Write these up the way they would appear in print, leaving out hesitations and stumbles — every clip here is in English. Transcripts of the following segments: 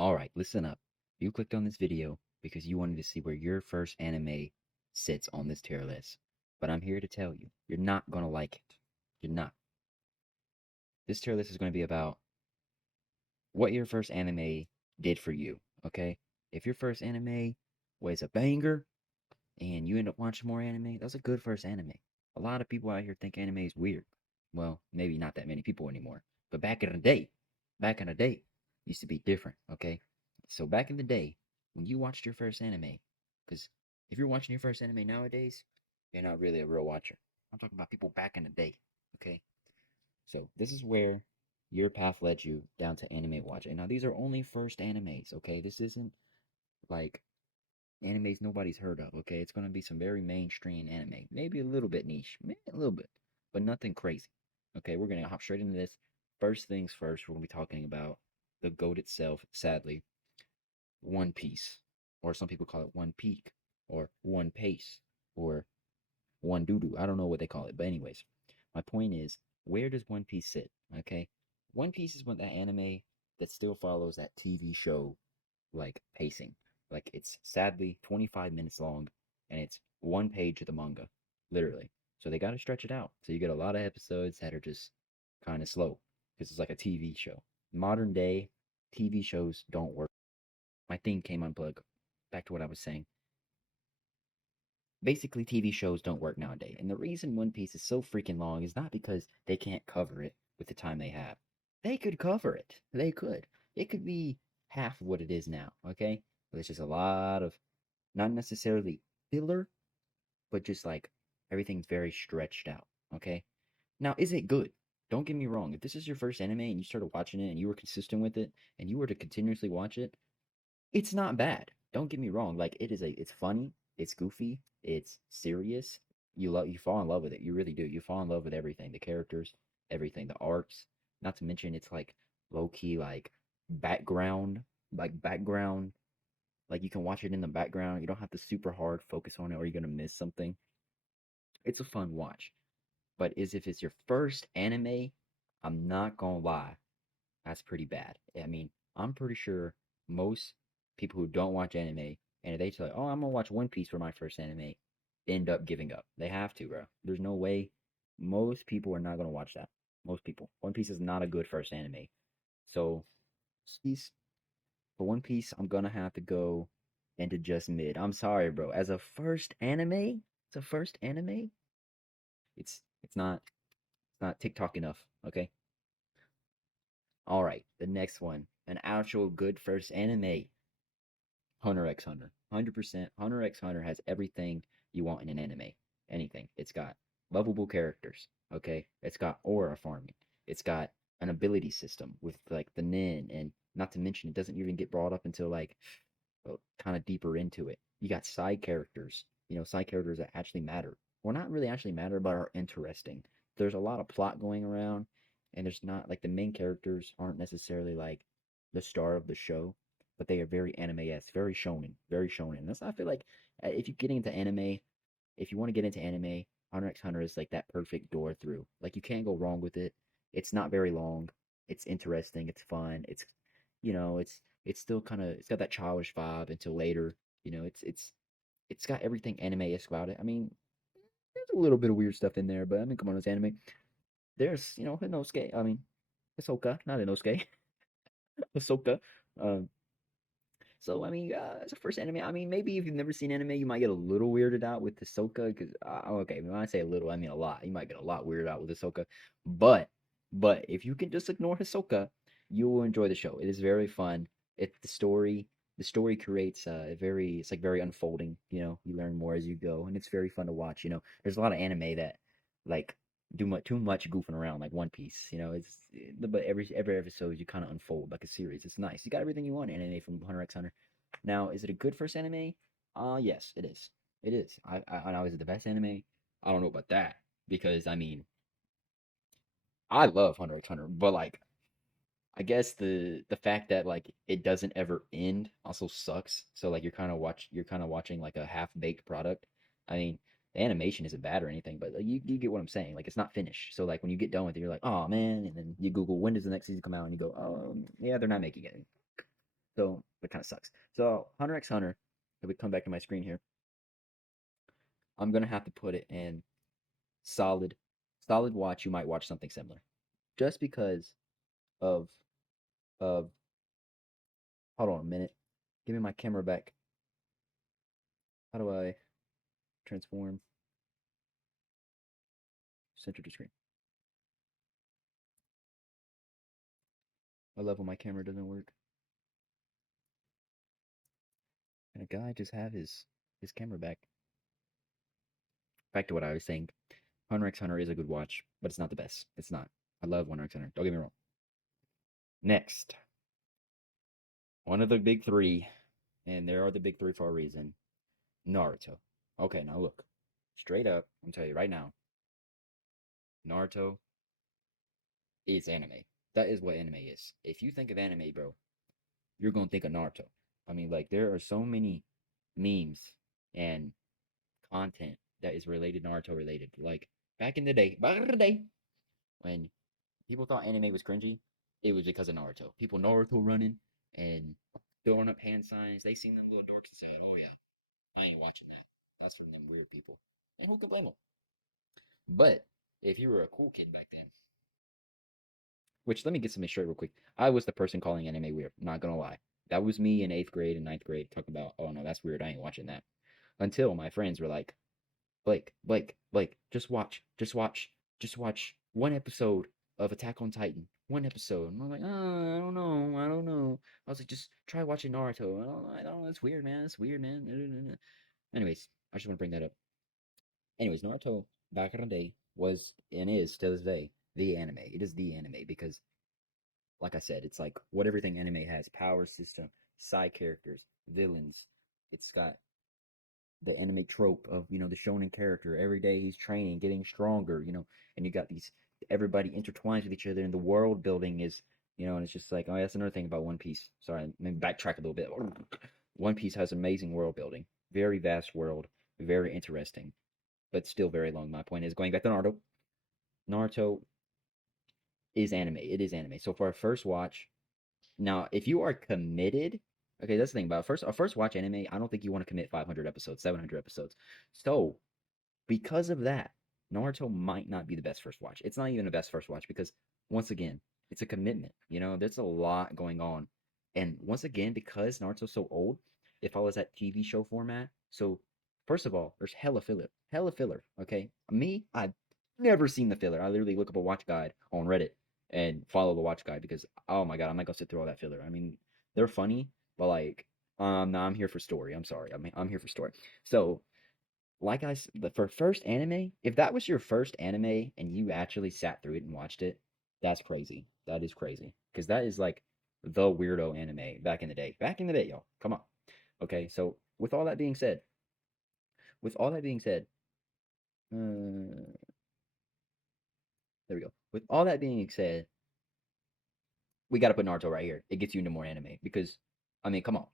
All right, listen up. You clicked on this video because you wanted to see where your first anime sits on this tier list. But I'm here to tell you, you're not going to like it. You're not. This tier list is going to be about what your first anime did for you, okay? If your first anime was a banger and you end up watching more anime, that's a good first anime. A lot of people out here think anime is weird. Well, maybe not that many people anymore. But back in the day, used to be different, okay? So back in the day, when you watched your first anime, because if you're watching your first anime nowadays, you're not really a real watcher. I'm talking about people back in the day, okay? So this is where your path led you down to anime watching. Now these are only first animes, okay? This isn't like animes nobody's heard of, okay? It's going to be some very mainstream anime. Maybe a little bit niche, maybe a little bit, but nothing crazy. Okay, we're going to hop straight into this. First things first, we're going to be talking about the GOAT itself, sadly, One Piece. Or some people call it One Peak, or One Pace, or One Doodoo. I don't know what they call it, but anyways, my point is, where does One Piece sit? Okay, One Piece is one that anime that still follows that TV show like pacing. Like it's sadly 25 minutes long and it's one page of the manga, literally. So they got to stretch it out. So you get a lot of episodes that are just kind of slow because it's like a TV show. Modern day TV shows don't work. My thing came unplugged. Back to what I was saying. Basically, TV shows don't work nowadays. And the reason One Piece is so freaking long is not because they can't cover it with the time they have. They could cover it. They could. It could be half of what it is now, okay? There's just a lot of not necessarily filler, but just like everything's very stretched out, okay? Now, is it good? Don't get me wrong. If this is your first anime and you started watching it and you were consistent with it and you were to continuously watch it, it's not bad. Don't get me wrong. Like it's funny, it's goofy, it's serious. You fall in love with it. You really do. You fall in love with everything, the characters, everything, the arcs. Not to mention it's like low key like background, background. Like you can watch it in the background. You don't have to super hard focus on it or you're gonna miss something. It's a fun watch. But is if it's your first anime, I'm not gonna lie, that's pretty bad. I mean, I'm pretty sure most people who don't watch anime and they say, "Oh, I'm gonna watch One Piece for my first anime," end up giving up. They have to, bro. There's no way. Most people are not gonna watch that. Most people. One Piece is not a good first anime. So, Piece for One Piece, I'm gonna have to go into just mid. I'm sorry, bro. As a first anime, it's a first anime. It's not TikTok enough. Okay. All right, the next one, an actual good first anime, Hunter x Hunter. 100% Hunter x Hunter has everything you want in an anime. Anything. It's got lovable characters, okay? It's got aura farming. It's got an ability system with like the nin, and not to mention it doesn't even get brought up until like kind of deeper into it. You got side characters, side characters that actually matter. Well, not really actually matter, but are interesting. There's a lot of plot going around, and there's not like the main characters aren't necessarily like the star of the show, but they are very anime-esque, very shonen, very shonen. That's I feel like if you get into anime, if you want to get into anime, Hunter x Hunter is like that perfect door through. Like you can't go wrong with it. It's not very long. It's interesting. It's fun. It's still kind of it's got that childish vibe until later. It's got everything anime-esque about it. I mean, there's a little bit of weird stuff in there, but I mean, come on, it's anime. There's Inosuke. I mean, Hisoka, not Inosuke. Hisoka. Um, so I mean, as a first anime, I mean, maybe if you've never seen anime, you might get a little weirded out with Hisoka, because okay, when I say a little, I mean a lot. You might get a lot weirded out with Hisoka, but if you can just ignore Hisoka, you will enjoy the show. It is very fun. The story creates it's like very unfolding. You learn more as you go, and it's very fun to watch. There's a lot of anime that like do much too much goofing around, like One Piece. But every episode you kind of unfold like a series. It's nice. You got everything you want in anime from Hunter x Hunter. Now, is it a good first anime? Yes, it is. It is. Now, is it the best anime? I don't know about that because I mean, I love Hunter x Hunter, but like, I guess the fact that like it doesn't ever end also sucks. So like you're kind of watching like a half baked product. I mean, the animation isn't bad or anything, but like, you get what I'm saying. Like it's not finished. So like when you get done with it, you're like, oh man, and then you Google when does the next season come out, and you go, oh yeah, they're not making it. So it kind of sucks. So Hunter x Hunter, if we come back to my screen here, I'm gonna have to put it in solid, solid watch. You might watch something similar, just because of of. Hold on a minute. Give me my camera back. How do I transform center to screen? I love when my camera doesn't work. And a guy just have his camera back. Back to what I was saying. Hunter x Hunter is a good watch, but it's not the best. It's not. I love Hunter x Hunter. Don't get me wrong. Next, one of the big three, and there are the big three for a reason. Naruto. Okay, now look. Straight up, I'm telling you right now, Naruto is anime. That is what anime is. If you think of anime, bro, you're gonna think of Naruto. I mean, like there are so many memes and content that is related Naruto related. Like back in the day, when people thought anime was cringy, it was because of Naruto. People Naruto running and throwing up hand signs. They seen them little dorks and said, "Oh yeah, I ain't watching that. That's from them weird people." And who could blame them? But if you were a cool kid back then, which let me get something straight real quick, I was the person calling anime weird. Not gonna lie, that was me in eighth grade and ninth grade talking about, "Oh no, that's weird. I ain't watching that." Until my friends were like, Blake, just watch, just watch one episode of Attack on Titan. One episode. And I'm like, oh, I don't know. I was like, just try watching Naruto. I don't know, it's weird, man. It's weird, man. Anyways, I just want to bring that up. Anyways, Naruto back in the day was and is to this day the anime. It is the anime because, like I said, it's like what everything anime has: power system, side characters, villains. It's got the anime trope of the shonen character every day he's training getting stronger, and you got these everybody intertwines with each other and the world building is and it's just like, oh, that's another thing about One Piece. Sorry, maybe backtrack a little bit. One Piece has amazing world building, very vast world, very interesting, but still very long. My point is, going back to Naruto is anime. It is anime. So for a first watch, now if you are committed, okay, that's the thing about a first watch anime. I don't think you want to commit 500 episodes, 700 episodes. So because of that, Naruto might not be the best first watch. It's not even the best first watch because, once again, it's a commitment. There's a lot going on. And once again, because Naruto's so old, it follows that TV show format. So, first of all, there's hella filler. Hella filler, okay? Me, I've never seen the filler. I literally look up a watch guide on Reddit and follow the watch guide because, oh my God, I'm not gonna sit through all that filler. I mean, they're funny, but like, no, I'm here for story. I'm sorry. I'm here for story. So, like the for first anime, if that was your first anime and you actually sat through it and watched it, that's crazy. That is crazy because that is like the weirdo anime back in the day. Back in the day, y'all. Come on. Okay, so with all that being said, uh, there we go. With all that being said, we got to put Naruto right here. It gets you into more anime because, I mean, come on.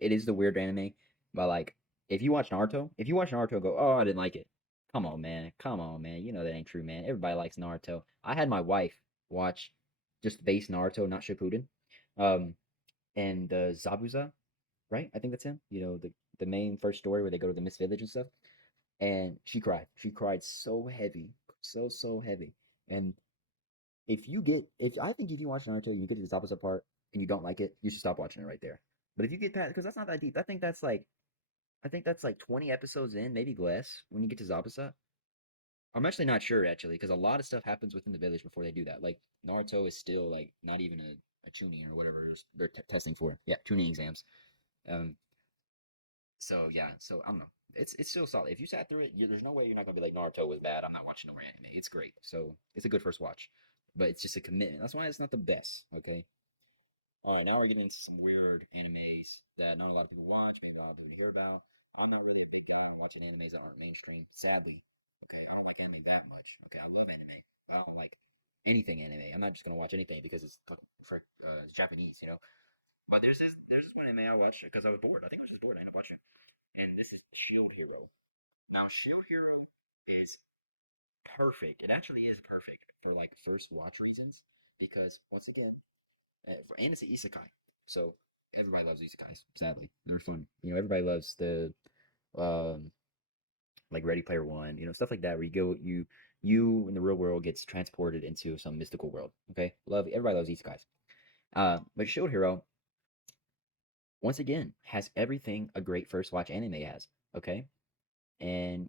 It is the weird anime, but like if you watch Naruto, and go, oh, I didn't like it. Come on, man. Come on, man. You know that ain't true, man. Everybody likes Naruto. I had my wife watch just base Naruto, not Shippuden, um, and Zabuza, right? I think that's him. The main first story where they go to the Mist Village and stuff. And she cried. She cried so heavy, so heavy. And if I think if you watch Naruto and you get to the Zabuza part and you don't like it, you should stop watching it right there. But if you get that, because that's not that deep. I think that's like 20 episodes in, maybe less, when you get to Zabuza. I'm actually not sure, actually, because a lot of stuff happens within the village before they do that. Like, Naruto is still, like, not even a tuning or whatever they're testing for. Yeah, tuning exams. Um, so I don't know. It's still solid. If you sat through it, there's no way you're not gonna be like, Naruto was bad. I'm not watching no more anime. It's great. So it's a good first watch, but it's just a commitment. That's why it's not the best. Okay. All right, now we're getting into some weird animes that not a lot of people watch, maybe a lot of people hear about. I'm not really a big guy on watching animes that aren't mainstream, sadly. Okay, I don't like anime that much. Okay, I love anime, but I don't like anything anime. I'm not just gonna watch anything because it's Japanese. But there's this one anime I watched because I was bored. I think I was just bored. I ended up watching it, and this is Shield Hero. Now, Shield Hero is perfect. It actually is perfect for like first watch reasons because once again, and it's an isekai. So everybody loves these guys. Sadly, they're fun. Everybody loves the um like Ready Player One, stuff like that, where you in the real world gets transported into some mystical world. Okay, love everybody loves these guys. But Shield Hero once again has everything a great first watch anime has. Okay, and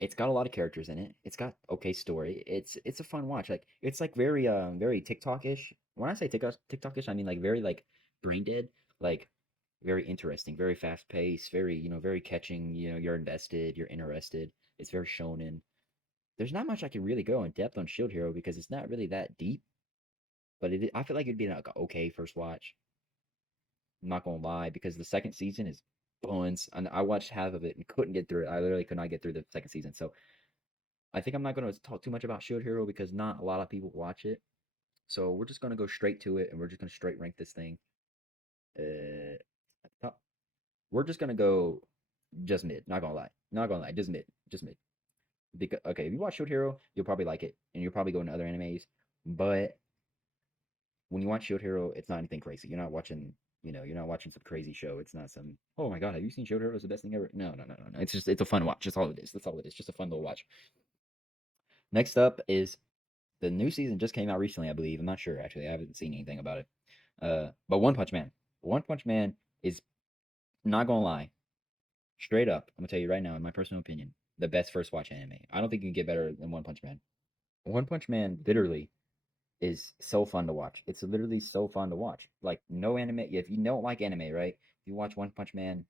it's got a lot of characters in it. It's got okay story. It's a fun watch. Like it's like very TikTok-ish. When I say TikTok-ish, I mean like very like brain dead, like very interesting, very fast paced, very very catching. You're invested, you're interested. It's very shonen. There's not much I can really go in depth on Shield Hero because it's not really that deep. But I feel like it'd be like a okay first watch. I'm not gonna lie because the second season is buns, and I watched half of it and couldn't get through it. I literally could not get through the second season. So I think I'm not going to talk too much about Shield Hero because not a lot of people watch it. So we're just going to go straight to it and we're just going to straight rank this thing. At the top. We're just going to go just mid. Not going to lie. Not going to lie. Just mid. Just mid. Because, okay, if you watch Shield Hero, you'll probably like it and you'll probably go into other animes. But when you watch Shield Hero, it's not anything crazy. You're not watching. You're not watching some crazy show. It's not some. Oh my god, have you seen Shield Hero? It's the best thing ever. No, no, no, no, no. It's a fun watch. That's all it is. That's all it is. Just a fun little watch. Next up is the new season just came out recently, I believe. I'm not sure actually. I haven't seen anything about it. But One Punch Man. One Punch Man is not gonna lie, straight up. I'm gonna tell you right now, in my personal opinion, the best first watch anime. I don't think you can get better than One Punch Man. One Punch Man literally is so fun to watch. It's literally so fun to watch. Like no anime. If you don't like anime, right? If you watch One Punch Man,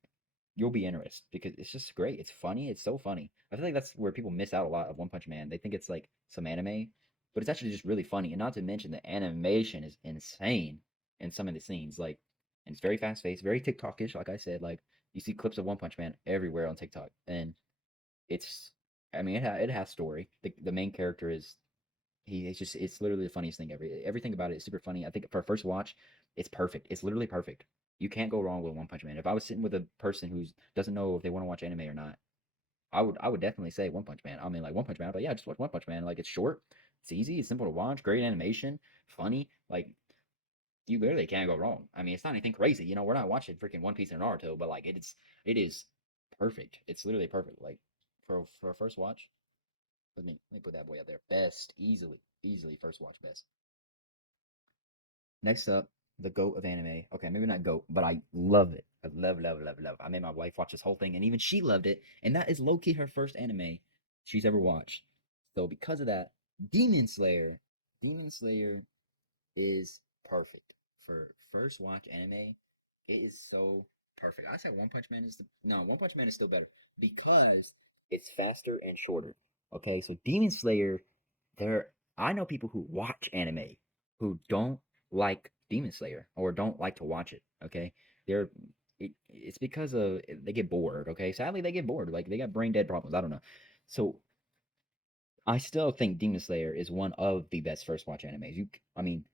you'll be interested because it's just great. It's funny. It's so funny. I feel like that's where people miss out a lot of One Punch Man. They think it's like some anime, but it's actually just really funny. And not to mention the animation is insane in some of the scenes. Like, and it's very fast paced, very TikTok-ish. Like I said, like you see clips of One Punch Man everywhere on TikTok, and it's. I mean, it has story. The main character is it's literally the funniest thing ever. Everything about it is super funny. I think for a first watch, it's perfect. It's literally perfect. You can't go wrong with One Punch Man. If I was sitting with a person who doesn't know if they want to watch anime or not, I would definitely say One Punch Man. I mean, like One Punch Man, but yeah, just watch One Punch Man. Like it's short, it's easy, it's simple to watch, great animation, funny. Like you literally can't go wrong. I mean, it's not anything crazy. We're not watching freaking One Piece and Naruto, but like it is perfect. It's literally perfect. Like for a first watch, let me put that boy up there. Best, easily first watch best. Next up, the GOAT of anime. Okay, maybe not GOAT, but I love it. I love. I made my wife watch this whole thing, and even she loved it. And that is low key her first anime she's ever watched. So because of that, Demon Slayer. Demon Slayer is perfect for first watch anime. It is so perfect. I say One Punch Man is One Punch Man is still better because it's faster and shorter. Okay, so Demon Slayer, there I know people who watch anime who don't like Demon Slayer or don't like to watch it. Okay, they're it's because of they get bored. Okay, sadly they get bored. Like they got brain dead problems. I don't know. So I still think Demon Slayer is one of the best first watch animes. I mean,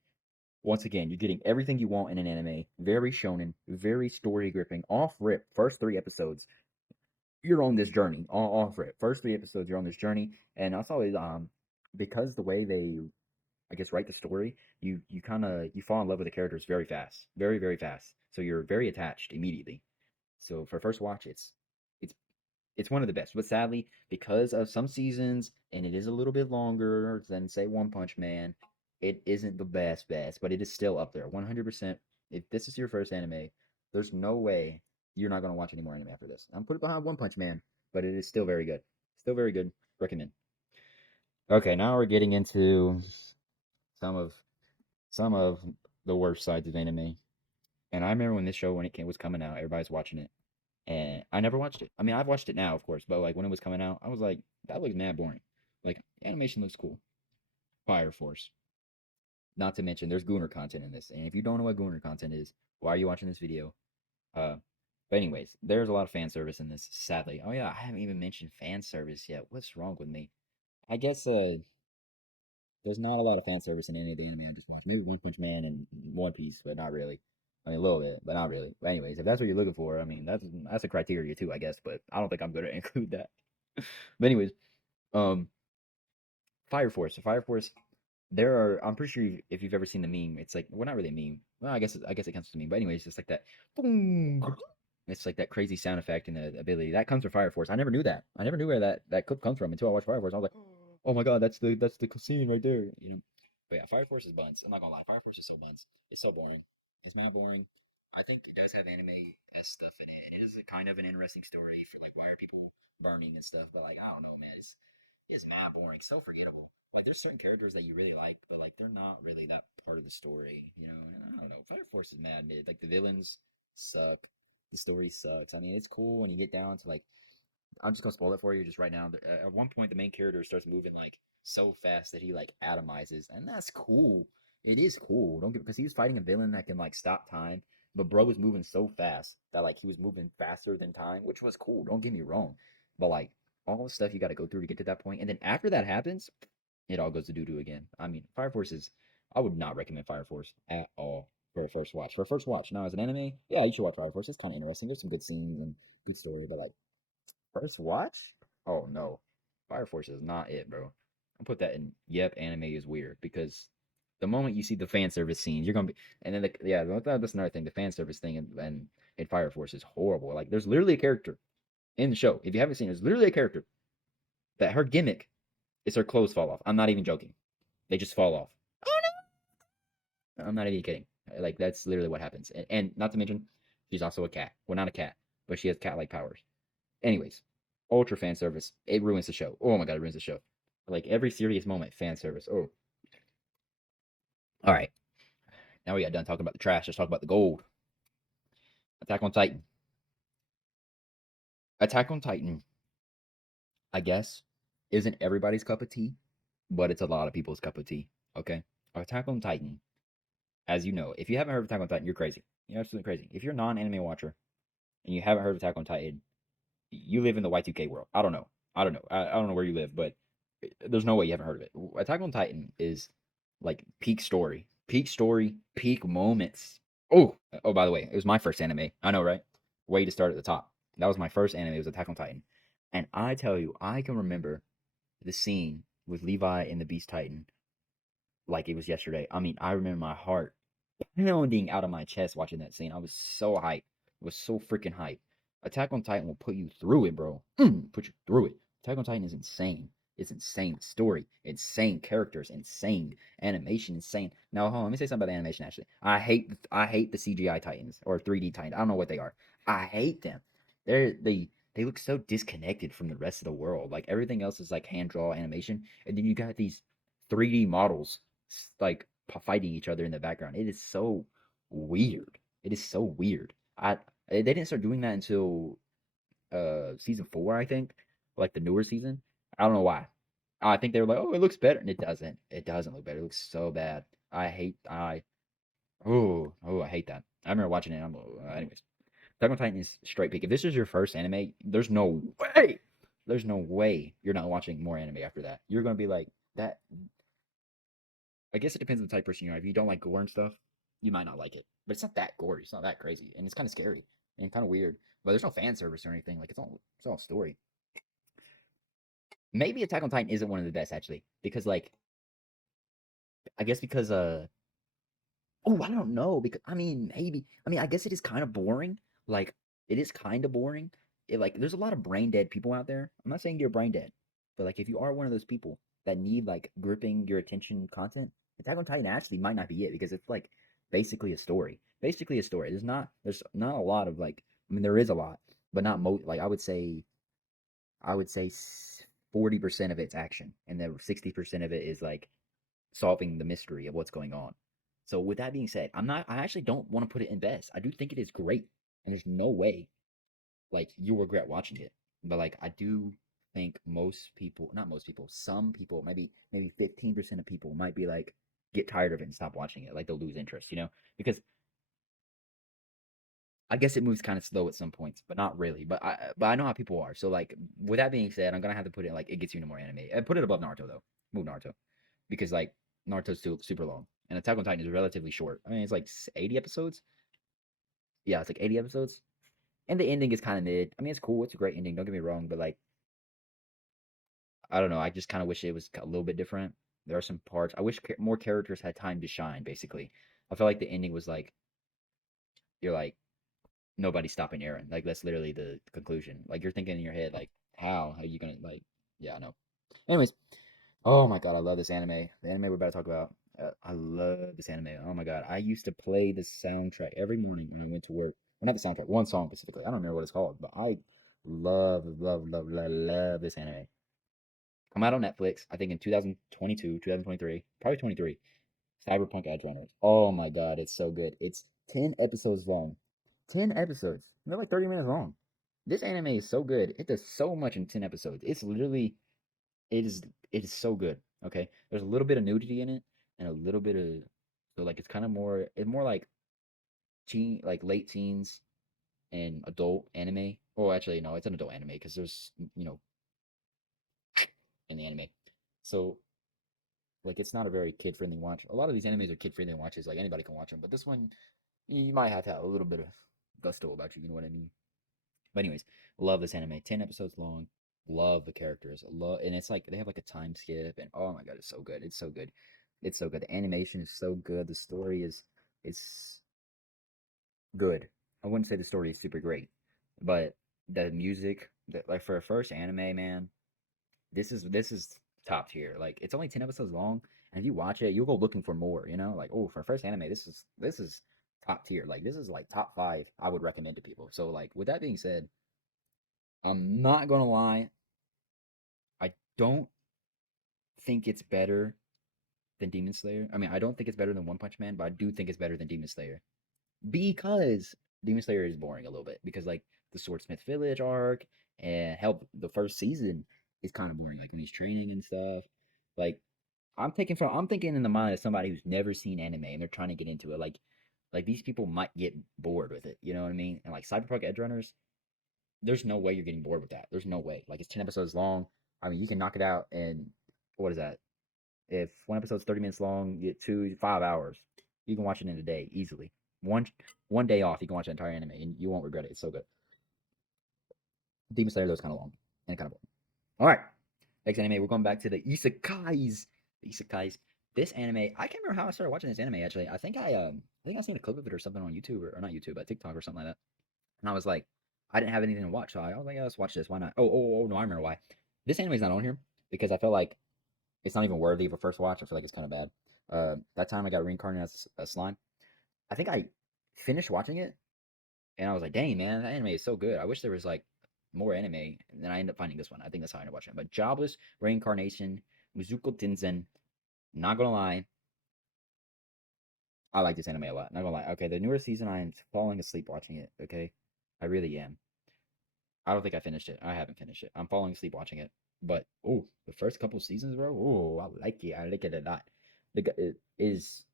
once again, you're getting everything you want in an anime. Very shonen, very story gripping. Off rip, first three episodes, you're on this journey. Off rip, first three episodes, you're on this journey, and that's always because the way they, I guess, write the story, you kind of you fall in love with the characters very fast, very fast. So you're very attached immediately. So for first watch, it's it's one of the best. But sadly, because of some seasons and it is a little bit longer than say One Punch Man, it isn't the best, but it is still up there. 100%. If this is your first anime, there's no way you're not going to watch any more anime after this. I'm put it behind One Punch Man, but it is still very good. Still very good. Recommend. Okay, now we're getting into some of some of the worst sides of anime. And I remember when this show was coming out, everybody's watching it. And I never watched it. I mean, I've watched it now, of course, but like when it was coming out, I was like, that looks mad boring. Like animation looks cool. Fire Force. Not to mention, there's Gooner content in this, and if you don't know what Gooner content is, why are you watching this video? Uh, but anyways, there's a lot of fan service in this. Sadly, oh yeah, I haven't even mentioned fan service yet. What's wrong with me? I guess there's not a lot of fan service in any of the anime I just watched. Maybe One Punch Man and One Piece, but not really. I mean, a little bit, but not really. But anyways, if that's what you're looking for, I mean, that's a criteria too, I guess. But I don't think I'm gonna include that. But anyways, um, Fire Force. Fire Force. there are. I'm pretty sure if you've ever seen the meme, it's like well, not really a meme. Well, I guess it counts as a meme. But anyways, it's just like that. Boom. It's like that crazy sound effect and the ability that comes from Fire Force. I never knew that. I never knew where that clip comes from until I watched Fire Force. I was like, oh my god, that's the scene right there. You know. But yeah, Fire Force is buns. I'm not gonna lie, Fire Force is so buns. It's so boring. It's not boring. I think it does have anime stuff in it. It is a kind of an interesting story for like why are people burning and stuff. But like I don't know, man. It's mad boring. So forgettable. Like there's certain characters that you really like, but like they're not really that part of the story. You know, and I don't know. Fire Force is mad mid. Like the villains suck. The story sucks. I mean, it's cool when you get down to like I'm just gonna spoil it for you just right now. At one point, the main character starts moving like so fast that he like atomizes, and that's cool. It is cool. Don't get because he was fighting a villain that can like stop time, but bro was moving so fast that like he was moving faster than time, which was cool. Don't get me wrong, but like all the stuff you got to go through to get to that point, and then after that happens, it all goes to doo doo again. I mean, Fire Force is. I would not recommend Fire Force at all for a first watch. For a first watch, now as an anime, yeah, you should watch Fire Force. It's kind of interesting. There's some good scenes and good story, but like first watch? Oh no. Fire Force is not it, bro. I'll put that in. Yep, anime is weird because the moment you see the fan service scenes, you're gonna be, and then that's another thing. The fan service thing and in Fire Force is horrible. Like, there's literally a character in the show. If you haven't seen, it, there's literally a character that her gimmick is her clothes fall off. I'm not even joking. They just fall off. I'm not even kidding. Like that's literally what happens. And not to mention, she's also a cat. Well, not a cat, but she has cat-like powers. Anyways, ultra fan service. It ruins the show. Oh my god, it ruins the show. Like every serious moment, fan service. Oh, all right. Now we got done talking about the trash. Let's talk about the gold. Attack on Titan. Attack on Titan, I guess, isn't everybody's cup of tea, but it's a lot of people's cup of tea. Okay. Attack on Titan, as you know, if you haven't heard of Attack on Titan, you're crazy. You're absolutely crazy. If you're a non-anime watcher and you haven't heard of Attack on Titan, you live in the Y2K world. I don't know. I don't know. I don't know where you live, but there's no way you haven't heard of it. Attack on Titan is like peak story, peak moments. Oh, by the way, it was my first anime. I know, right? Way to start at the top. That was my first anime. It was Attack on Titan, and I tell you, I can remember the scene with Levi and the Beast Titan like it was yesterday. I mean, I remember my heart pounding out of my chest watching that scene. I was so hyped. I was so freaking hyped. Attack on Titan will put you through it, bro. Put you through it. Attack on Titan is insane. It's insane story, insane characters, insane animation, insane. Now, hold on, let me say something about the animation. Actually, I hate the CGI Titans or 3D Titans. I don't know what they are. I hate them. They look so disconnected from the rest of the world. Like everything else is like hand draw animation, and then you got these 3D models like fighting each other in the background. It is so weird. It is so weird. They didn't start doing that until season 4, I think, like the newer season. I don't know why. I think they were like, oh, it looks better, and it doesn't. It doesn't look better. It looks so bad. I hate that. I remember watching it. Anyways, Attack on Titan is straight peak. If this is your first anime, there's no way you're not watching more anime after that. You're gonna be like that. I guess it depends on the type of person you are. If you don't like gore and stuff, you might not like it. But it's not that gory. It's not that crazy, and it's kind of scary and kind of weird. But there's no fan service or anything. Like it's all story. Maybe Attack on Titan isn't one of the best actually, because like I guess because oh, I don't know. Because I mean, maybe. I mean, I guess it is kind of boring. Like, it is kind of boring. Like, there's a lot of brain dead people out there. I'm not saying you're brain dead, but like, if you are one of those people that need like gripping your attention content, Attack on Titan actually might not be it because it's like basically a story. Basically a story. There's not a lot of like. I mean, there is a lot, but not most. Like, I would say 40% of it's action, and then 60% of it is like solving the mystery of what's going on. So with that being said, I actually don't want to put it in best. I do think it is great. And there's no way like you'll regret watching it. But like I do think most people, not most people, some people, maybe 15% of people might be like get tired of it and stop watching it. Like they'll lose interest, Because I guess it moves kind of slow at some points, but not really. But I know how people are. So like with that being said, I'm gonna have to put it like it gets you into more anime. And put it above Naruto though. Move Naruto because like Naruto's still super long, and Attack on Titan is relatively short. I mean, it's like 80 episodes. Yeah, it's like 80 episodes, and the ending is kind of mid. I mean, it's cool. It's a great ending. Don't get me wrong, but like I don't know. I just kind of wish it was a little bit different. There are some parts I wish more characters had time to shine. Basically, I feel like the ending was like you're like nobody's stopping Aaron. Like that's literally the conclusion. Like you're thinking in your head like how are you gonna like yeah I know. Anyways, oh my god, I love this anime. The anime we're about to talk about. I love this anime. Oh my god, I used to play this soundtrack every morning when I went to work. Well, not the soundtrack, one song specifically. I don't remember what it's called, but I love this anime. Come out on Netflix, I think in 2022, 2023, probably 23. Cyberpunk Edge Runners. Oh my god, it's so good. It's 10 episodes long. 10 episodes. They're like 30 minutes long. This anime is so good. It does so much in 10 episodes. It's literally it is it is so good. Okay, there's a little bit of nudity in it, and a little bit of so like it's kind of more it's more like teen like late teens and adult anime. Oh, actually no, it's an adult anime because there's in the anime. So like it's not a very kid friendly watch. A lot of these animes are kid friendly watches. Like anybody can watch them, but this one you might have to have a little bit of gusto about you. You know what I mean? But anyways, love this anime. 10 episodes long. Love the characters. Love, and it's like they have like a time skip, and oh my god, it's so good. It's so good. It's so good. The animation is so good. The story is good. I wouldn't say the story is super great, but the music, like for a first anime, man, this is top tier. Like it's only 10 episodes long, and if you watch it, you'll go looking for more. You know, like oh, for a first anime, this is top tier. Like this is like top five. I would recommend to people. So like with that being said, I'm not gonna lie. I don't think it's better than Demon Slayer. I mean, I don't think it's better than One Punch Man, but I do think it's better than Demon Slayer because Demon Slayer is boring a little bit because like the Swordsmith Village arc and help the first season is kind of boring, like when he's training and stuff. Like I'm thinking in the mind of somebody who's never seen anime and they're trying to get into it. Like these people might get bored with it. You know what I mean? And like Cyberpunk Edge Runners, there's no way you're getting bored with that. There's no way. Like it's 10 episodes long. I mean, you can knock it out in what is that? If one episode's 30 minutes long, you get 2 5 hours. You can watch it in a day easily. One one day off, you can watch the entire anime and you won't regret it. It's so good. Demon Slayer though is kind of long and kind of boring. All right, next anime. We're going back to the isekais. The isekais. This anime, I can't remember how I started watching this anime. Actually, I think I seen a clip of it or something on YouTube or not YouTube, but TikTok or something like that. And I was like, I didn't have anything to watch, so I was like, yeah, let's watch this. Why not? Oh, no, I remember why. This anime is not on here because I felt like it's not even worthy of a first watch. I feel like it's kind of bad. That time I got reincarnated as a slime. I think I finished watching it and I was like, dang man, that anime is so good. I wish there was like more anime. And then I ended up finding this one. I think that's how I ended up watching it. But Jobless Reincarnation, Muzuko Tenzen. Not gonna lie, I like this anime a lot. Not gonna lie. Okay, the newer season, I am falling asleep watching it. Okay, I really am. I don't think I finished it. I haven't finished it. I'm falling asleep watching it. But oh, the first couple seasons, bro. Oh, I like it. I like it a lot. It is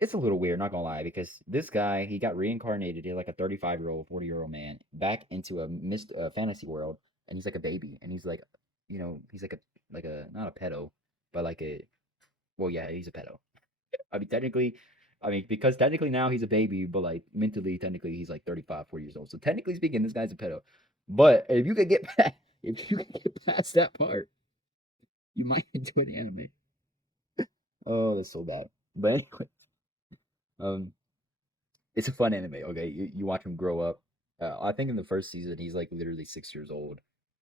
it's a little weird, not gonna lie, because this guy he got reincarnated, he's like a 35-year-old, 40-year-old man back into a mist fantasy world, and he's like a baby, and he's like, he's like a not a pedo, but like a well, yeah, he's a pedo. I mean, technically, because technically now he's a baby, but like mentally, technically he's like 35, 40 years old. So technically speaking, this guy's a pedo. But if you could get past, if you could get past that part, you might enjoy the anime. Oh, that's so bad. But anyway, um, it's a fun anime. Okay, you watch him grow up. I think in the first season he's like literally 6 years old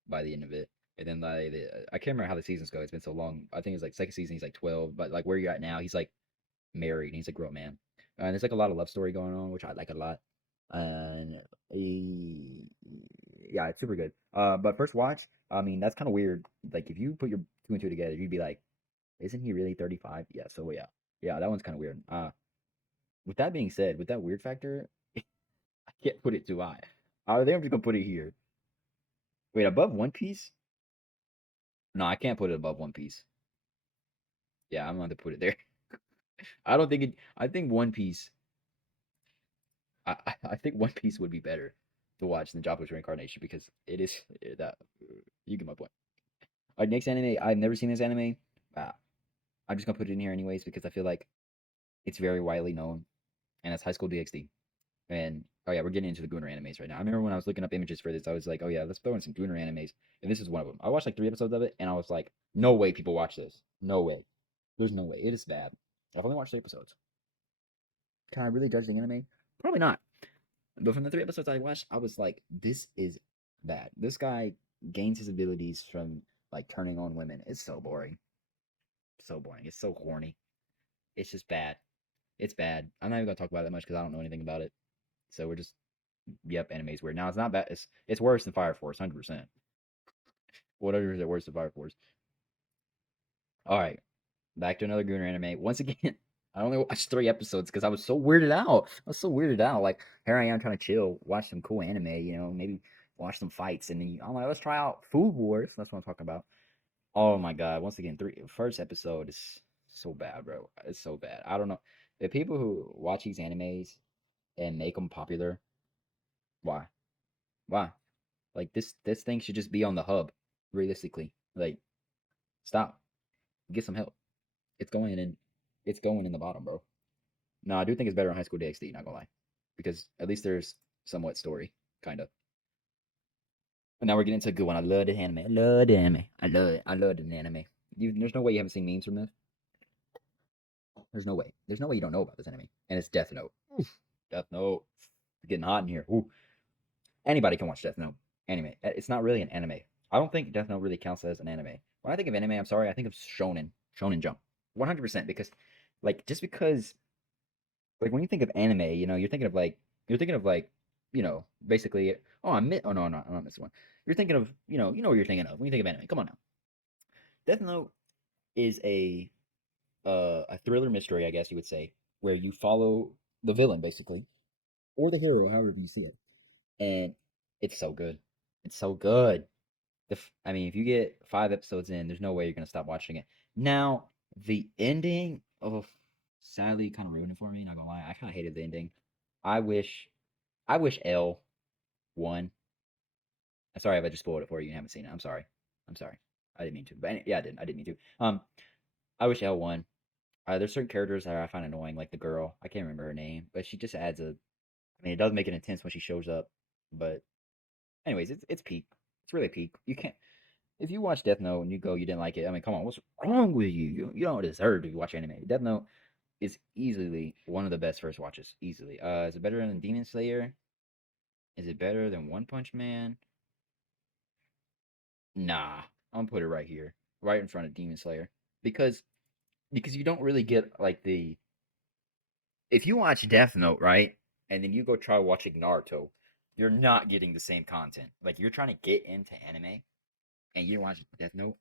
by the end of it, and then like I can't remember how the seasons go. It's been so long. I think it's like second season he's like 12, but like where you're at now he's like married and he's a grown man. And there's like a lot of love story going on, which I like a lot. And yeah, it's super good. But first watch, I mean that's kind of weird. Like if you put your two and two together, you'd be like, isn't he really 35? Yeah. So yeah, that one's kind of weird. With that being said, with that weird factor, I can't put it too high. I think I'm just gonna put it here. Wait, above One Piece? No, I can't put it above One Piece. Yeah, I'm going to put it there. I don't think it. I think One Piece. I think One Piece would be better to watch than Jobless Reincarnation because it is that. You get my point. All right, next anime. I've never seen this anime. Uh, I'm just gonna put it in here anyways because I feel like it's very widely known, and it's High School DxD. And Oh yeah, we're getting into the Gunner animes right now. I remember when I was looking up images for this, I was like, oh yeah, let's throw in some Gunner animes, and this is one of them. I watched like 3 episodes of it, and I was like, no way people watch this. No way. There's no way. It is bad. I've only watched 3 episodes. Can I really judge the anime? Probably not. But from the 3 episodes I watched, I was like, this is bad. This guy gains his abilities from like turning on women. It's so boring. So boring. It's so corny. It's just bad. It's bad. I'm not even gonna talk about it that much because I don't know anything about it. So we're just yep, anime's weird. Now it's not bad. It's worse than Fire Force, 100%. Whatever is it worse than Fire Force. All right, back to another Gunner anime. Once again, I only watched 3 episodes because I was so weirded out. I was so weirded out. Like here I am trying to chill, watch some cool anime. Maybe watch some fights, and then I'm like, let's try out Food Wars. That's what I'm talking about. Oh my god! Once again, first episode is so bad, bro. It's so bad. I don't know the people who watch these animes and make them popular. Why? Why? Like this thing should just be on the hub, realistically. Like, stop. Get some help. It's going in it's going in the bottom, bro. No, I do think it's better on High School DxD, not gonna lie. Because at least there's somewhat story, kinda. And now we're getting into a good one. I love the anime. I love the anime. I love it. I love the anime. There's no way you haven't seen memes from this. There's no way. There's no way you don't know about this anime. And it's Death Note. Oof. Death Note. It's getting hot in here. Ooh. Anybody can watch Death Note. Anime. It's not really an anime. I don't think Death Note really counts as an anime. When I think of anime, I'm sorry, I think of Shonen. Shonen Jump. 100% because like just because like when you think of anime, you're thinking of like, basically oh no, I'm not missing one. You're thinking of, you know what you're thinking of when you think of anime. Come on now. Death Note is a thriller mystery, I guess you would say, where you follow the villain basically or the hero, however you see it. And it's so good. It's so good. I mean, if you get 5 episodes in, there's no way you're gonna stop watching it. Now, the ending, oh, sadly, kind of ruined it for me. Not gonna lie, I kind of hated the ending. I wish, I wish L won. I'm sorry if I just spoiled it for you and haven't seen it. I'm sorry. I'm sorry. I didn't mean to, but yeah, I didn't. I didn't mean to. I wish L won. There's certain characters that I find annoying, like the girl. I can't remember her name, but she just adds a. I mean, it does make it intense when she shows up, but anyways, it's peak. It's really peak. You can't. If you watch Death Note and you go, you didn't like it, I mean, come on, what's wrong with you? You don't deserve to watch anime. Death Note is easily one of the best first watches. Easily. Is it better than Demon Slayer? Is it better than One Punch Man? Nah, I'm gonna put it right here, right in front of Demon Slayer, because you don't really get like the if you watch Death Note, right, and then you go try watching Naruto, you're not getting the same content. Like you're trying to get into anime and you watch Death Note,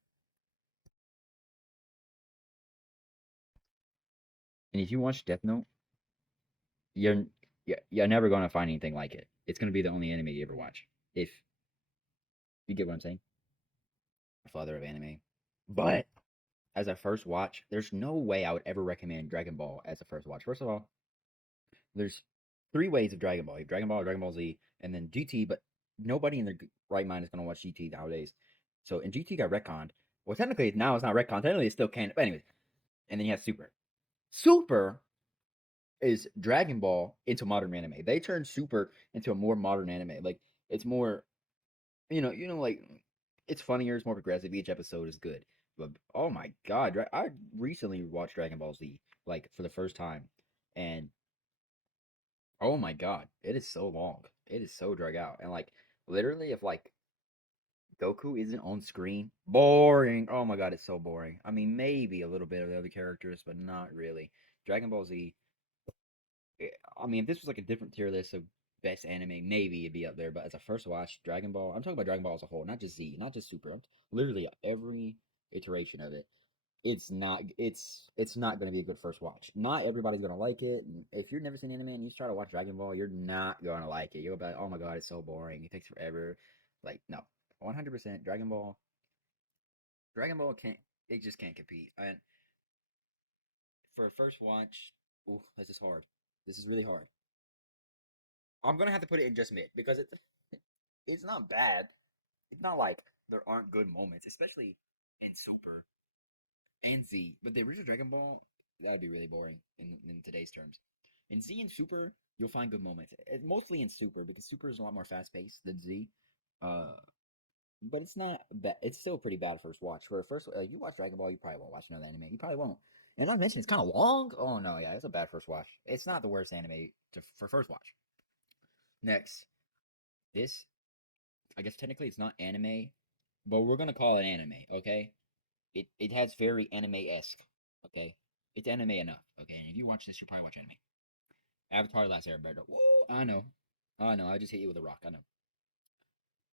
and if you watch Death Note, you're you're never gonna find anything like it. It's gonna be the only anime you ever watch. If you get what I'm saying, father of anime. But as a first watch, there's no way I would ever recommend Dragon Ball as a first watch. First of all, there's 3 ways of Dragon Ball. You have Dragon Ball, Dragon Ball Z, and then GT. But nobody in their right mind is gonna watch GT nowadays. So and GT got retconned. Well, technically now it's not retconned. Technically it's still canon. But anyways, and then you have Super. Super is Dragon Ball into modern anime. They turned Super into a more modern anime. Like it's more, like it's funnier, it's more progressive. Each episode is good. But oh my god, I recently watched Dragon Ball Z like for the first time, and oh my god, it is so long. It is so drag out, and like literally, if like Goku isn't on screen, boring. Oh my god, it's so boring. I mean, maybe a little bit of the other characters, but not really. Dragon Ball Z I mean, if this was like a different tier list of best anime, maybe it'd be up there. But as a first watch, Dragon Ball, I'm talking about Dragon Ball as a whole, not just Z, not just Super. Literally every iteration of it. It's not going to be a good first watch. Not everybody's going to like it. If you've never seen anime and you try to watch Dragon Ball, you're not going to like it. You'll be like, oh my god, it's so boring. It takes forever. Like no, 100% Dragon Ball. Dragon Ball can't. It just can't compete. And for a first watch, ooh, this is hard. This is really hard. I'm gonna have to put it in just mid because it's not bad. It's not like there aren't good moments, especially in Super and Z. But the original Dragon Ball, that'd be really boring in today's terms. In Z and Super, you'll find good moments. Mostly in Super because Super is a lot more fast paced than Z. Uh, but it's not bad. It's still pretty bad first watch. For first, you watch Dragon Ball, you probably won't watch another anime. You probably won't. And not mention it's kind of long. Oh no, yeah, it's a bad first watch. It's not the worst anime for first watch. Next, this I guess technically it's not anime, but we're gonna call it anime. Okay, it has very anime esque. Okay, it's anime enough. Okay, and if you watch this, you probably watch anime. Avatar: Last Airbender. Woo! I know, I know. I just hit you with a rock. I know.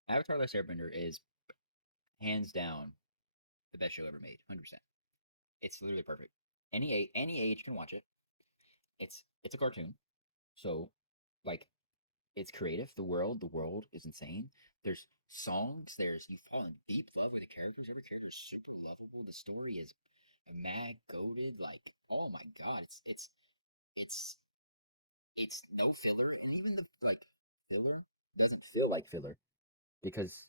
Avatar: Last Airbender is hands down the best show ever made. 100%. It's literally perfect. Any age can watch it. It's a cartoon, so like it's creative. The world is insane. There's songs. You fall in deep love with the characters. Every character is super lovable. The story is mad goaded. Like oh my god, it's it's no filler, and even the like filler doesn't feel like filler because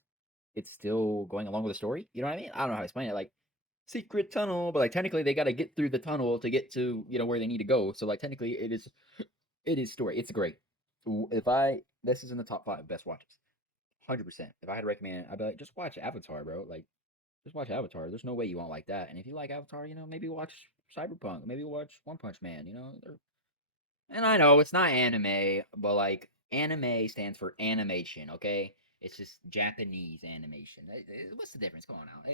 it's still going along with the story. You know what I mean? I don't know how to explain it. Like secret tunnel, but like technically they got to get through the tunnel to get to where they need to go. So like technically it is story. It's great. If I this is in the top 5 best watches, 100%. If I had to recommend, I'd be like, just watch Avatar, bro. Like just watch Avatar. There's no way you won't like that. And if you like Avatar, maybe watch Cyberpunk. Maybe watch One Punch Man. And I know it's not anime, but like anime stands for animation, okay? It's just Japanese animation. What's the difference? Come on now.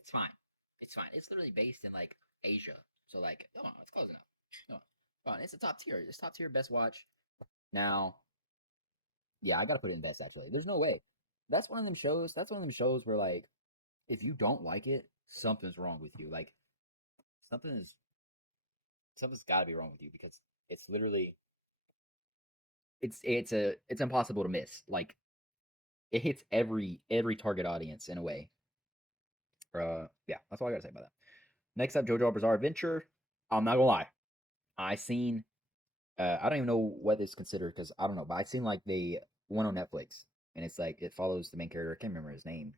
It's fine. It's fine. It's literally based in like Asia. So like, come on, it's close enough. Come on, it's a top tier. It's top tier best watch. Now, yeah, I gotta put it in best actually. There's no way. That's one of them shows. That's one of them shows where like if you don't like it, something's wrong with you. Like something is something's gotta be wrong with you because it's literally it's impossible to miss. Like it hits every target audience in a way. Yeah, that's all I gotta say about that. Next up, JoJo Bizarre Adventure. I'm not gonna lie, I seen. I don't even know what is considered because I don't know, but I seen like the one on Netflix, and it's like it follows the main character. I can't remember his name,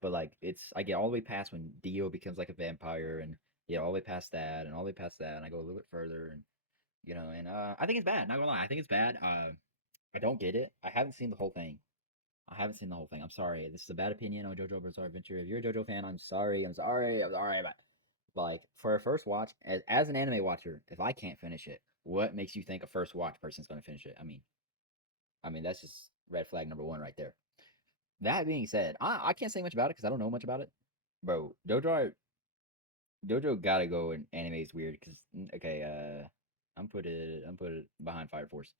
but like I get all the way past when Dio becomes like a vampire, and yeah, all the way past that, and all the way past that, and I go a little bit further, and I think it's bad. Not gonna lie, I think it's bad. I don't get it. I haven't seen the whole thing. I haven't seen the whole thing. I'm sorry. This is a bad opinion on JoJo Bizarre Adventure. If you're a JoJo fan, I'm sorry. I'm sorry. I'm sorry. But like for a first watch, as an anime watcher, if I can't finish it, what makes you think a first watch person's gonna finish it? I mean that's just red flag number one right there. That being said, I can't say much about it because I don't know much about it, bro. Dojo gotta go in anime is weird because okay, I'm put it behind Fire Force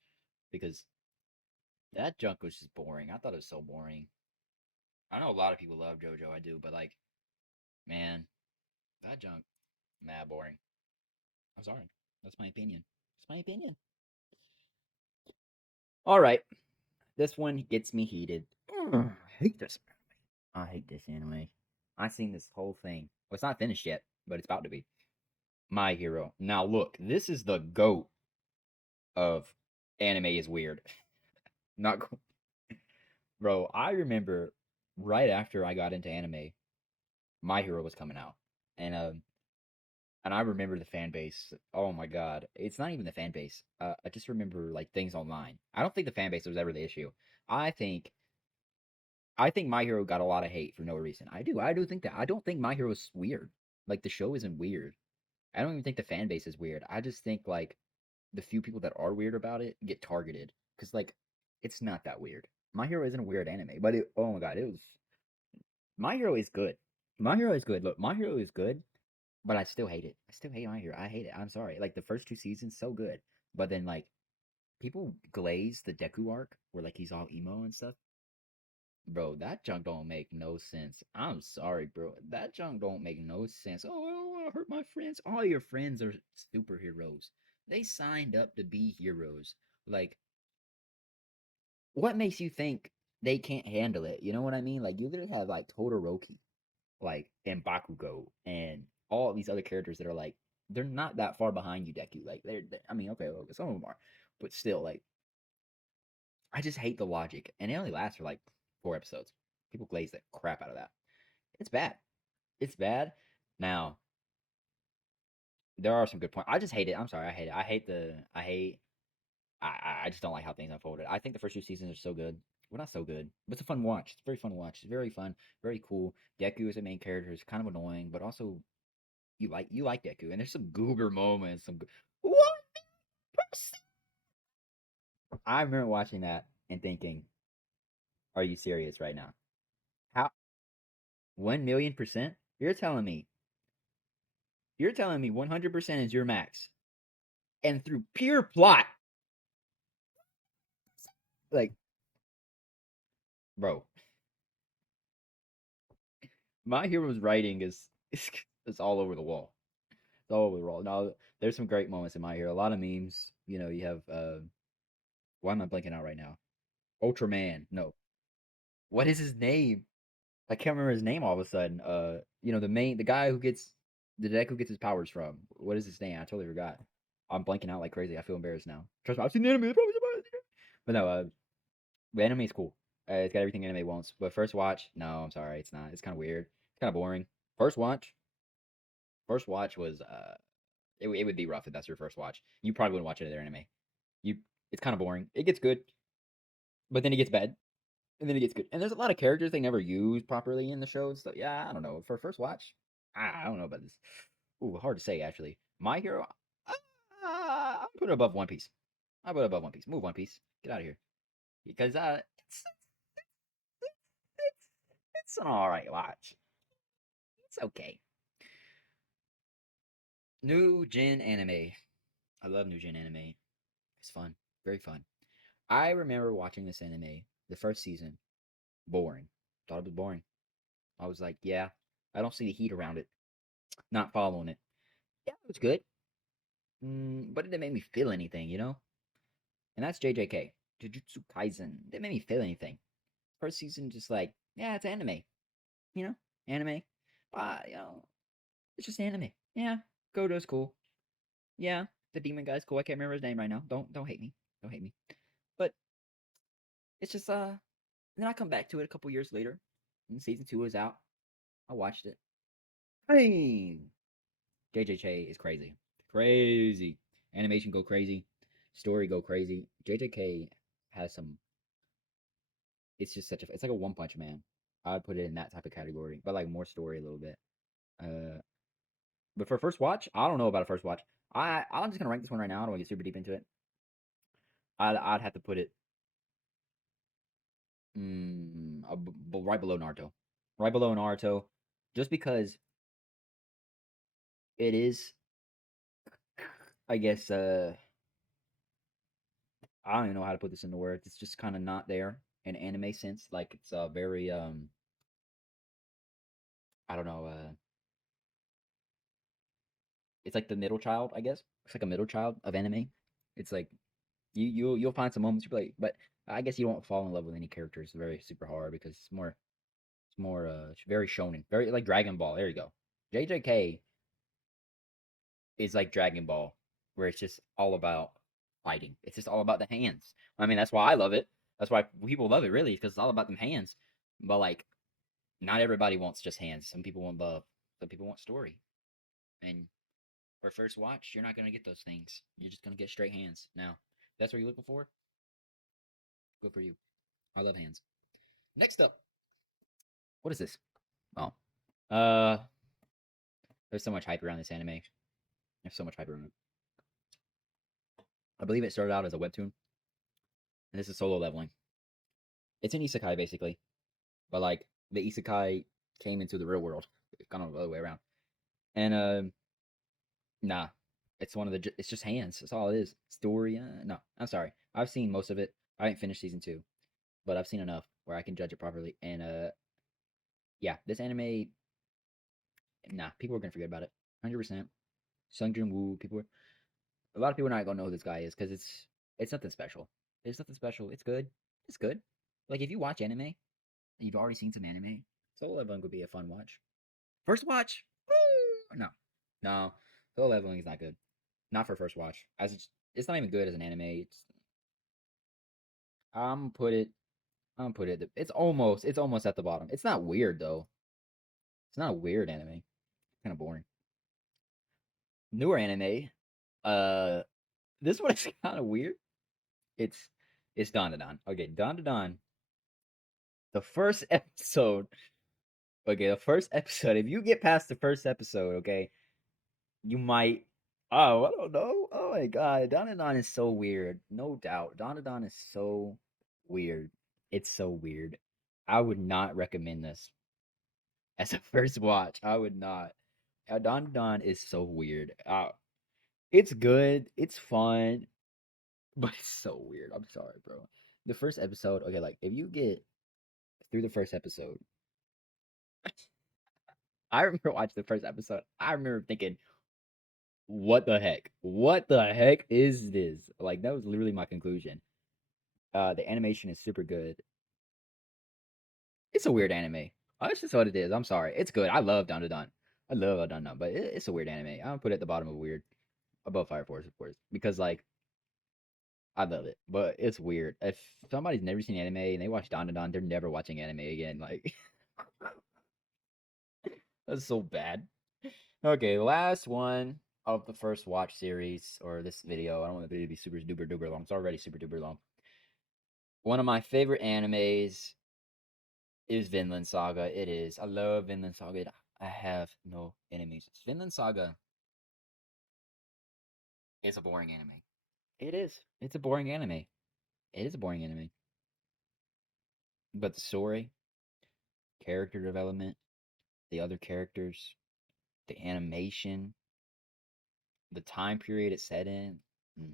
because that junk was just boring. I thought it was so boring. I know a lot of people love JoJo, I do, but like, man, that junk, mad boring. I'm sorry. That's my opinion. It's my opinion. All right, this one gets me heated. I hate this. I hate this anime. I've seen this whole thing. Well, it's not finished yet, but it's about to be. My Hero. Now look, this is the goat of anime is weird. Not bro. I remember right after I got into anime, My Hero was coming out, and I remember the fan base. Oh my god, it's not even the fan base. I just remember like things online. I don't think the fan base was ever the issue. I think I think My Hero got a lot of hate for no reason. I do think that. I don't think My Hero is weird. Like the show isn't weird. I don't even think the fan base is weird. I just think like the few people that are weird about it get targeted because like it's not that weird. My Hero isn't a weird anime, but oh my god, it was. My Hero is good. My Hero is good. Look, My Hero is good, but I still hate it. I still hate My Hero. I hate it. I'm sorry. Like the first 2 seasons, so good, but then like people glaze the Deku arc where like he's all emo and stuff. Bro, that junk don't make no sense. I'm sorry, bro. That junk don't make no sense. Oh, I don't want to hurt my friends. All your friends are superheroes. They signed up to be heroes. Like, what makes you think they can't handle it? You know what I mean? Like, you literally have like Todoroki, like, and Bakugo, and all these other characters that are like, they're not that far behind you, Deku. Like, I mean, okay, well, some of them are, but still, like, I just hate the logic, and it only lasts for like 4 episodes. People glaze the crap out of that. It's bad. It's bad. Now, there are some good points. I just hate it. I'm sorry. I hate it. I hate. I just don't like how things unfolded. I think the first two seasons are so good. Well, not so good, but it's a fun watch. It's very fun to watch. It's very fun, very cool. Deku is the main character. It's kind of annoying, but also you like Deku, and there's some goober moments. What? I remember watching that and thinking, "Are you serious right now? How 1,000,000%? You're telling me 100% is your max, and through pure plot, like, bro, my hero's writing is all over the wall. It's all over the wall. Now, there's some great moments in my hero. A lot of memes. You have why am I blanking out right now? Ultraman. No, what is his name? I can't remember his name all of a sudden. The guy the deck who gets his powers from. What is his name? I totally forgot. I'm blanking out like crazy. I feel embarrassed now. Trust me, I've seen the anime. But no, the anime is cool. It's got everything anime wants. But first watch, no, I'm sorry, it's not. It's kind of weird. It's kind of boring. First watch, first watch was it would be rough if that's your first watch. You probably wouldn't watch it other anime. You, it's kind of boring. It gets good, but then it gets bad, and then it gets good. And there's a lot of characters they never use properly in the shows. So yeah, I don't know. For first watch, I don't know about this. Ooh, hard to say actually. My Hero, I'm putting it above One Piece. I put it above One Piece. Move One Piece. Get out of here because it's an all right watch. It's okay. New Gen anime. I love New Gen anime. It's fun. Very fun. I remember watching this anime, the first season, boring. Thought it was boring. I was like, yeah, I don't see the heat around it. Not following it. Yeah, it was good. But it didn't make me feel anything. And that's JJK. Jujutsu Kaisen. Didn't make me feel anything. First season, just like, yeah, it's anime. You know? Anime. It's just anime. Yeah. Goto's cool. Yeah. The demon guy's cool. I can't remember his name right now. Don't hate me. Don't hate me. But it's just then I come back to it a couple years later, and season two is out. I watched it. Hey, JJK is crazy, crazy. Animation go crazy, story go crazy. JJK has some. It's just it's like a One Punch Man. I'd put it in that type of category, but like more story a little bit. Uh, but for first watch, I don't know about a first watch. I'm just gonna rank this one right now. I don't want to get super deep into it. I'd have to put it right below Naruto, right below Naruto, just because it is, I guess, I don't even know how to put this into words. It's just kind of not there in anime sense. Like it's very I don't know. It's like the middle child, I guess. It's like a middle child of anime. It's like you'll find some moments you play, but I guess you don't fall in love with any characters. It's very super hard because it's more very shonen, very like Dragon Ball. There you go. JJK is like Dragon Ball, where it's just all about fighting. It's just all about the hands. I mean, that's why I love it. That's why people love it, really, because it's all about them hands. But like, not everybody wants just hands. Some people want love. Some people want story. And for first watch, you're not gonna get those things. You're just gonna get straight hands. Now, if that's what you're looking for, good for you. I love hands. Next up, what is this? Oh, uh, there's so much hype around this anime. There's so much hype around it. I believe it started out as a webtoon, and this is solo leveling. It's an isekai basically, but like the isekai came into the real world. It's kind of the other way around. And nah, it's just hands. That's all it is. Story, no, I'm sorry. I've seen most of it. I haven't finished season two, but I've seen enough where I can judge it properly. And yeah, this anime, nah, people are gonna forget about it. 100%. Sung Jin Woo, a lot of people are not gonna know who this guy is because it's nothing special. It's nothing special. It's good. It's good. Like if you watch anime and you've already seen some anime, Solo Leveling would be a fun watch. First watch, woo! No, no, Solo Leveling is not good. Not for first watch. As it's not even good as an anime. I'm gonna put it. I'm gonna put it. It's almost at the bottom. It's not weird though. It's not a weird anime. Kind of boring. Newer anime. Uh, this one is kind of weird. It's it's Don to Don. Okay, Don to Don. The first episode. Okay, the first episode. If you get past the first episode, okay, you might. Oh, I don't know. Oh my god, Don to Don is so weird. No doubt, Don to Don is so weird. It's so weird. I would not recommend this as a first watch. I would not. Don to Don is so weird. It's good. It's fun. But it's so weird. I'm sorry, bro. The first episode, okay, like if you get through the first episode, I remember watching the first episode. I remember thinking, what the heck? What the heck is this? Like that was literally my conclusion. The animation is super good. It's a weird anime. That's just what it is. I'm sorry. It's good. I love Don to Don. I love Don Don, but it's a weird anime. I'm gonna put it at the bottom of weird, above Fire Force, of course, because like I love it, but it's weird. If somebody's never seen anime and they watch Don to Don, they're never watching anime again. Like that's so bad. Okay, last one of the first watch series or this video. I don't want the video to be super duper duper long. It's already super duper long. One of my favorite animes is Vinland Saga. It is. I love Vinland Saga. I have no enemies. Vinland Saga is a boring anime. It is. It's a boring anime. It is a boring anime. But the story, character development, the other characters, the animation, the time period it's set in. mm,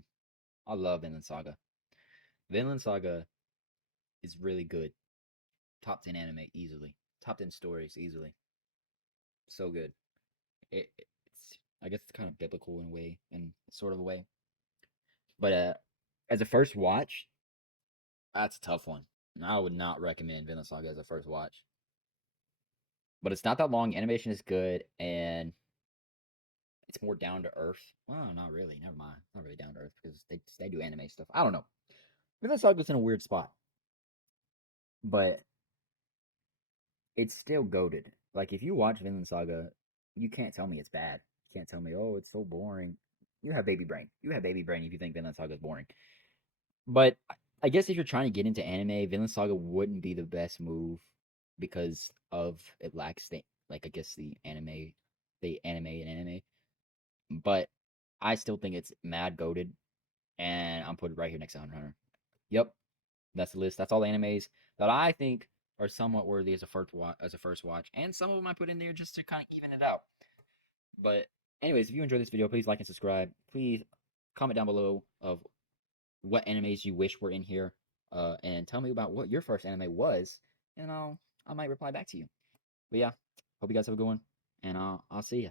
I love Vinland Saga. Vinland Saga is really good. Top 10 anime easily. Top 10 stories easily. So good. It's I guess it's kind of biblical in a way, in sort of a way. But as a first watch, that's a tough one. I would not recommend Vinland Saga as a first watch. But it's not that long. Animation is good, and it's more down to earth. Well, not really. Never mind. Not really down to earth because they do anime stuff. I don't know. Vinland Saga's in a weird spot, but it's still goaded. Like if you watch Vinland Saga, you can't tell me it's bad. You can't tell me, oh, it's so boring. You have baby brain. You have baby brain if you think Vinland Saga is boring. But I guess if you're trying to get into anime, Vinland Saga wouldn't be the best move because of it lacks the like I guess the anime and anime. But I still think it's mad goaded, and I'm putting it right here next to Hunter x Hunter. Yep, that's the list. That's all the animes that I think are somewhat worthy as a first watch, and some of them I put in there just to kind of even it out. But anyways, if you enjoyed this video, please like and subscribe. Please comment down below of what animes you wish were in here, and tell me about what your first anime was, and I might reply back to you. But yeah, hope you guys have a good one, and I'll see you.